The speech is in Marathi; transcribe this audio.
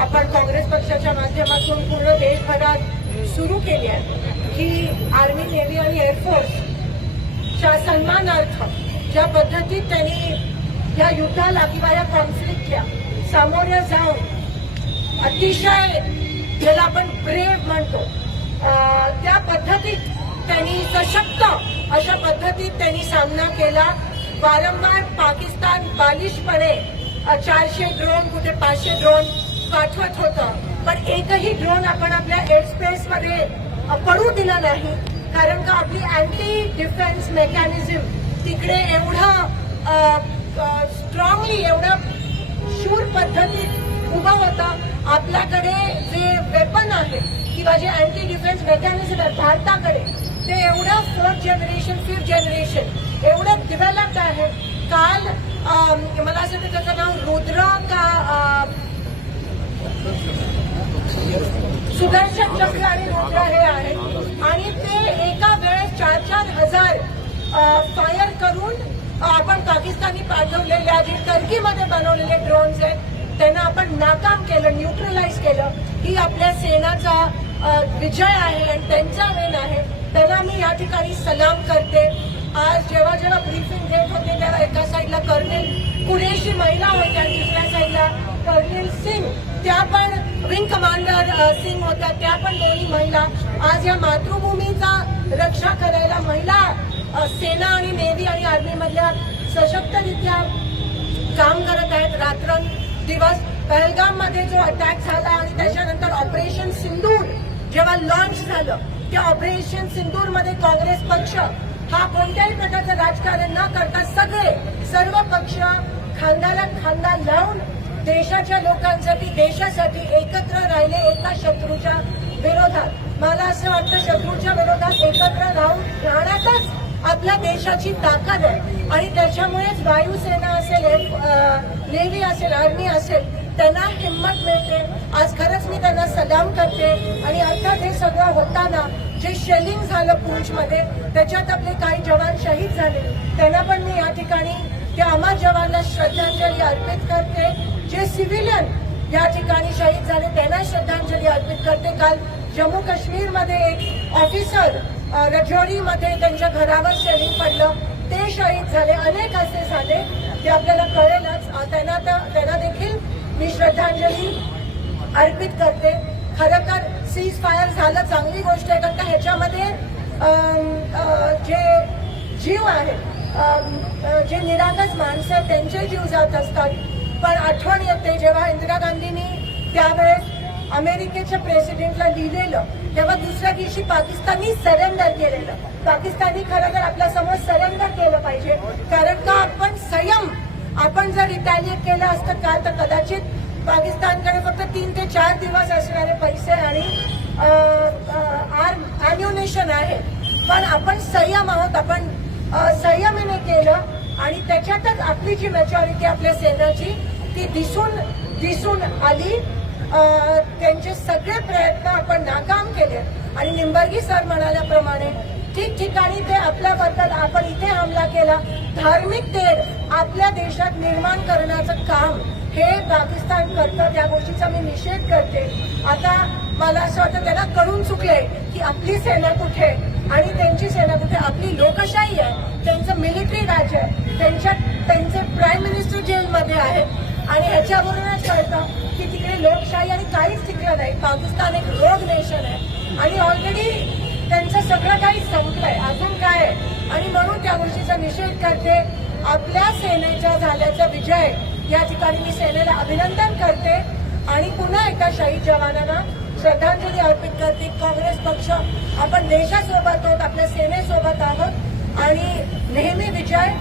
आपण काँग्रेस पक्षाच्या माध्यमातून पूर्ण देशभरात सुरू केली आहे की आर्मी, नेव्ही आणि एअरफोर्सच्या सन्मानार्थ ज्या पद्धतीत त्यांनी या युद्धाला किंवा या कॉन्फ्लिक्टला सामोरे जाऊन अतिशय ज्याला आपण ब्रेव्ह म्हणतो त्या पद्धतीत त्यांनी सशक्त अशा पद्धतीत त्यांनी सामना केला। वारंवार पाकिस्तान बालिशपणे 400 ड्रोन, कुठे 500 ड्रोन पाठवत होतं, पण एकही ड्रोन आपण आपल्या एअरस्पेसमध्ये पडू दिला नाही, कारण का आपली अँटी डिफेन्स मेकॅनिझम तिकडे एवढं स्ट्रॉंगली, एवढं शूर पद्धतीत उभं होतं। आपल्याकडे जे वेपन आहे किंवा जे अँटी डिफेन्स मेकॅनिझम आहे भारताकडे, ते एवढं 4th जनरेशन 5th जनरेशन एवढं डेव्हलप्ड आहे। काल मला असं वाटतं त्याचं नाव रुद्र का सुदर्शन चक्र आणि रुद्र हे आहे, आणि ते एका वेळेस 4-4 हजार फायर करून आपण पाकिस्तानी पाठवलेल्या जे टर्कीमध्ये बनवलेले ड्रोन्स आहेत त्यांना आपण नाकाम केलं, न्यूट्रलाइज केलं। ही आपल्या सेनाचा विजय आहे आणि त्यांचा वेन आहे, त्यांना मी या ठिकाणी सलाम करते। आज जेव्हा जेव्हा ब्रीफिंग देत होते तेव्हा एका साईडला कर्नल कुरेशी महिला होत्या, दुसऱ्या साईडला कर्नल सिंग, त्या पण विंग कमांडर सिंग होत्या, त्या पण दोन्ही महिला। आज या मातृभूमीचा रक्षा करायला महिला सेना आणि नेव्ही आणि आर्मीमधल्या सशक्तरित्या काम करत आहेत रात्रंदिवस। पहलगाममध्ये जो अटॅक झाला आणि त्याच्यानंतर ऑपरेशन सिंदूर जेव्हा लॉन्च झालं, त्या ऑपरेशन सिंदूरमध्ये काँग्रेस पक्ष हा कोणत्याही प्रकारचं राजकारण न करता सर्व पक्ष खांद्याला खांदा लावून देशाच्या लोकांसाठी, देशासाठी एकत्र राहिले, एका शत्रूच्या विरोधात। मला असं वाटतं शत्रूच्या विरोधात एकत्र राहण्यातच आपल्या देशाची ताकद आहे, आणि त्याच्यामुळेच वायुसेना असेल, नेव्ही असेल, आर्मी असेल, त्यांना हिंमत मिळते। आज खरंच मी त्यांना सलाम करते। आणि अर्थात हे सगळं होताना जे शेलिंग झालं पूंछमध्ये, त्याच्यात आपले काही जवान शहीद झाले, त्यांना पण मी या ठिकाणी त्या अमर जवानला श्रद्धांजली अर्पित करते। जे सिव्हिलियन या ठिकाणी शहीद झाले त्यांना श्रद्धांजली अर्पित करते। काल जम्मू काश्मीरमध्ये एक ऑफिसर रजौरीमध्ये त्यांच्या घरावर शेलिंग पडलं, ते शहीद झाले, अनेक असे झाले, ते आपल्याला कळेलच। त्यांना देखील मी श्रद्धांजली अर्पित करते। खरं तर सीज फायर झालं चांगली गोष्ट आहे, कारण का ह्याच्यामध्ये जे जीव आहेत, जे निरागस माणसं त्यांचे जीव जात असतात, पण आठवण येते जेव्हा इंदिरा गांधींनी त्यावेळेस अमेरिकेच्या प्रेसिडेंटला लिहिलेलं, तेव्हा दुसऱ्या दिवशी पाकिस्ताननी सरेंडर केलेलं। पाकिस्तानी खरं तर आपल्या समोर सरेंडर केलं पाहिजे, कारण का आपण जर रिटॅलिएट केलं असतं का, तर कदाचित पाकिस्तानकडे फक्त 3 ते 4 दिवस असणारे पैसे आणि ॲम्युनेशन आहे, पण आपण संयम आहोत, आपण संयमाने केलं, आणि त्याच्यातच आपली जी मॅच्युरिटी आपल्या सेनेची ती दिसून आली। त्यांचे सगळे प्रयत्न आपण नाकाम केले, आणि निंबर्गी सर म्हणाल्याप्रमाणे ठिकठिकाणी ते आपल्याबद्दल, आपण इथे हमला केला, धार्मिक तेढ आपल्या देशात निर्माण करण्याचं काम हे पाकिस्तान करतं, त्या गोष्टीचा मी निषेध करते। आता मला असं वाटतं त्यांना कळून चुकले की आपली सेना कुठे आणि त्यांची सेना कुठे। आपली लोकशाही आहे, त्यांचं मिलिटरी राज्य आहे, त्यांचे प्राईम मिनिस्टर जेलमध्ये आहेत, आणि ह्याच्यावरूनच कळतं की तिकडे लोकशाही आणि काहीच टिकलं नाही। पाकिस्तान एक रोग नेशन आहे, आणि ऑलरेडी त्यांचं सगळं काही संपलंय, अजून काय आहे, आणि म्हणून त्या गोष्टीचा निषेध करते। आपल्या सेनेचा झाल्याचा विजय या ठिकाणी मी सेनेला अभिनंदन करते, आणि पुन्हा एकदा शहीद जवानांना श्रद्धांजली अर्पित करते। काँग्रेस पक्ष आपण देशासोबत आहोत, आपल्या सेनेसोबत आहोत, आणि नेहमी विजय